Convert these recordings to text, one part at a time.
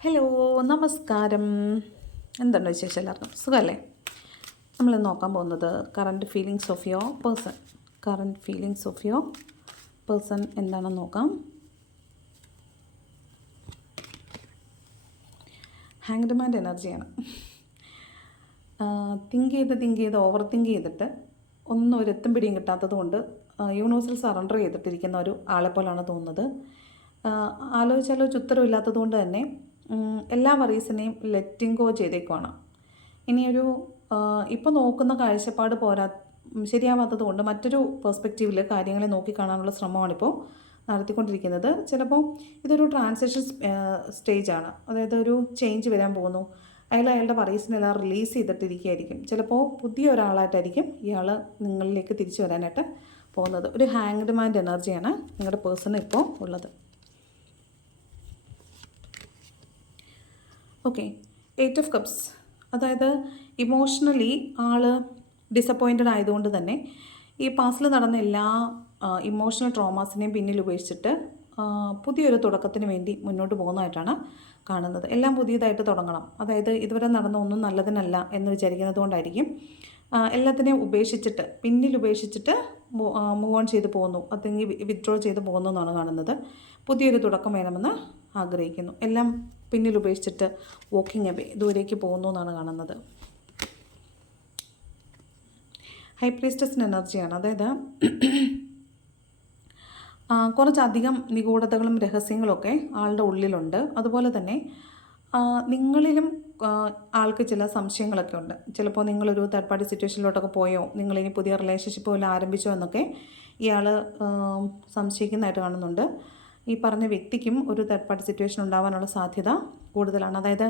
Hello നമസ്കാരം. എന്തുണ്ട് വിശേഷം എല്ലാവർക്കും? സുഖമല്ലേ നമ്മൾ നോക്കാൻ പോകുന്നത് current feelings of your person current feelings of your person എന്താണെന്ന് നോക്കാം. ഹാങ്ഡ്മാൻഡ് എനർജിയാണ് തിങ്ക് ചെയ്ത് തിങ്ക് ചെയ്ത് ഓവർ തിങ്ക് ചെയ്തിട്ട് ഒന്നും ഒരു എത്തും പിടിയും കിട്ടാത്തത് കൊണ്ട് യൂണിവേഴ്സിൽ സറണ്ടർ ചെയ്തിട്ടിരിക്കുന്ന ഒരു ആളെപ്പോലാണ് തോന്നുന്നത്. തോന്നുന്നത് ആലോചിച്ചാലോചിച്ച് ഉത്തരവില്ലാത്തത് കൊണ്ട് തന്നെ എല്ലാ വറീസിനെയും ലെറ്റിംഗ് ഗോ ചെയ്തേക്കുവാണ്. ഇനിയൊരു ഇപ്പോൾ നോക്കുന്ന കാഴ്ചപ്പാട് പോരാ ശരിയാവാത്തത് കൊണ്ട് മറ്റൊരു പെർസ്പെക്റ്റീവിൽ കാര്യങ്ങളെ നോക്കിക്കാണാനുള്ള ശ്രമമാണിപ്പോൾ നടത്തിക്കൊണ്ടിരിക്കുന്നത്. ചിലപ്പോൾ ഇതൊരു ട്രാൻസിഷൻ സ്റ്റേജാണ് അതായത് ഒരു ചേഞ്ച് വരാൻ പോകുന്നു. അയാൾ അയാളുടെ വറീസിനെല്ലാം റിലീസ് ചെയ്തിട്ടിരിക്കുകയായിരിക്കും. ചിലപ്പോൾ പുതിയ ഒരാളായിട്ടായിരിക്കും ഇയാൾ നിങ്ങളിലേക്ക് തിരിച്ചു വരാനായിട്ട് പോകുന്നത്. ഒരു ഹാങ്ഡ് മാൻഡ് എനർജിയാണ് നിങ്ങളുടെ പേഴ്സണ് ഇപ്പോൾ ഉള്ളത്. ഓക്കെ എയ്റ്റ് ഓഫ് കപ്സ് അതായത് ഇമോഷണലി ആൾ ഡിസപ്പോയിന്റഡ് ആയതുകൊണ്ട് തന്നെ ഈ പാസ്റ്റിൽ നടന്ന എല്ലാ ഇമോഷണൽ ട്രോമാസിനെയും പിന്നിൽ ഉപേക്ഷിച്ചിട്ട് പുതിയൊരു തുടക്കത്തിന് വേണ്ടി മുന്നോട്ട് പോകുന്നതായിട്ടാണ് കാണുന്നത്. എല്ലാം പുതിയതായിട്ട് തുടങ്ങണം. അതായത് ഇതുവരെ നടന്ന ഒന്നും നല്ലതിനല്ല എന്ന് വിചാരിക്കുന്നത് കൊണ്ടായിരിക്കും എല്ലാത്തിനെയും ഉപേക്ഷിച്ചിട്ട് പിന്നിൽ ഉപേക്ഷിച്ചിട്ട് മൂവ് ഓൺ ചെയ്ത് പോകുന്നു. അല്ലെങ്കിൽ വിത്ഡ്രോ ചെയ്ത് പോകുന്നു എന്നാണ് കാണുന്നത്. പുതിയൊരു തുടക്കം വേണമെന്ന് ആഗ്രഹിക്കുന്നു. എല്ലാം പിന്നിൽ ഉപേക്ഷിച്ചിട്ട് വാക്കിംഗ് അവേ ദൂരേക്ക് പോകുന്നു എന്നാണ് കാണുന്നത്. ഹൈ പ്രീസ്റ്റസിന് എനർജിയാണ് അതായത് കുറച്ചധികം നിഗൂഢതകളും രഹസ്യങ്ങളൊക്കെ ആളുടെ ഉള്ളിലുണ്ട്. അതുപോലെ തന്നെ നിങ്ങളിലും ആൾക്ക് ചില സംശയങ്ങളൊക്കെ ഉണ്ട്. ചിലപ്പോൾ നിങ്ങളൊരു തേർഡ് പാർട്ടി സിറ്റുവേഷനിലോട്ടൊക്കെ പോയോ നിങ്ങളിനി പുതിയ റിലേഷൻഷിപ്പ് പോലെ ആരംഭിച്ചോ എന്നൊക്കെ ഇയാൾ സംശയിക്കുന്നതായിട്ട് കാണുന്നുണ്ട്. ഈ പറഞ്ഞ വ്യക്തിക്കും ഒരു തേർഡ് പാർട്ടി സിറ്റുവേഷൻ ഉണ്ടാവാനുള്ള സാധ്യത കൂടുതലാണ്. അതായത്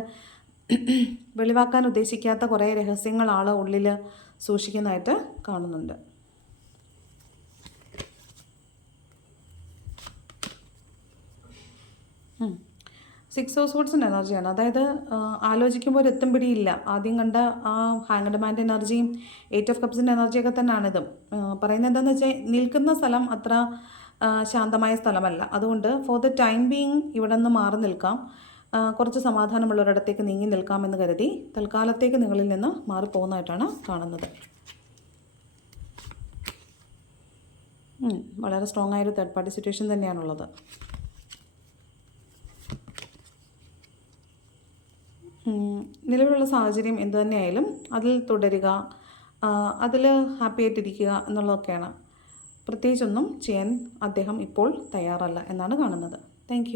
വെളിവാക്കാൻ ഉദ്ദേശിക്കാത്ത കുറേ രഹസ്യങ്ങൾ ആൾ ഉള്ളിൽ സൂക്ഷിക്കുന്നതായിട്ട് കാണുന്നുണ്ട്. സിക്സ് ഓഫ് സൂട്ട്സിന്റെ എനർജിയാണ്. അതായത് ആലോചിക്കുമ്പോൾ ഒരു എത്തും പിടിയില്ല. ആദ്യം കണ്ട ആ ഹാങ്ഡ് മാന്റെ എനർജിയും എയ്റ്റ് ഓഫ് കപ്സിന്റെ എനർജിയൊക്കെ തന്നെയാണിതും. പറയുന്നത് എന്താണെന്ന് വെച്ചാൽ നിൽക്കുന്ന സ്ഥലം അത്ര ശാന്തമായ സ്ഥലമല്ല. അതുകൊണ്ട് ഫോർ ദ ടൈം ബീങ് ഇവിടെ നിന്ന് മാറി നിൽക്കാം. കുറച്ച് സമാധാനമുള്ള ഒരിടത്തേക്ക് നീങ്ങി നിൽക്കാമെന്ന് കരുതി തൽക്കാലത്തേക്ക് നിങ്ങളിൽ നിന്ന് മാറിപ്പോകുന്നതായിട്ടാണ് കാണുന്നത്. വളരെ സ്ട്രോങ് ആയൊരു തേർഡ് പാർട്ടി സിറ്റുവേഷൻ തന്നെയാണുള്ളത്. നിലവിലുള്ള സാഹചര്യം എന്തു തന്നെയായാലും അതിൽ തുടരുക അതിൽ ഹാപ്പി ആയിട്ടിരിക്കുക എന്നുള്ളതൊക്കെയാണ്. പ്രത്യേകിച്ചൊന്നും ചെയ്യാൻ അദ്ദേഹം ഇപ്പോൾ തയ്യാറല്ല എന്നാണ് കാണുന്നത്. താങ്ക്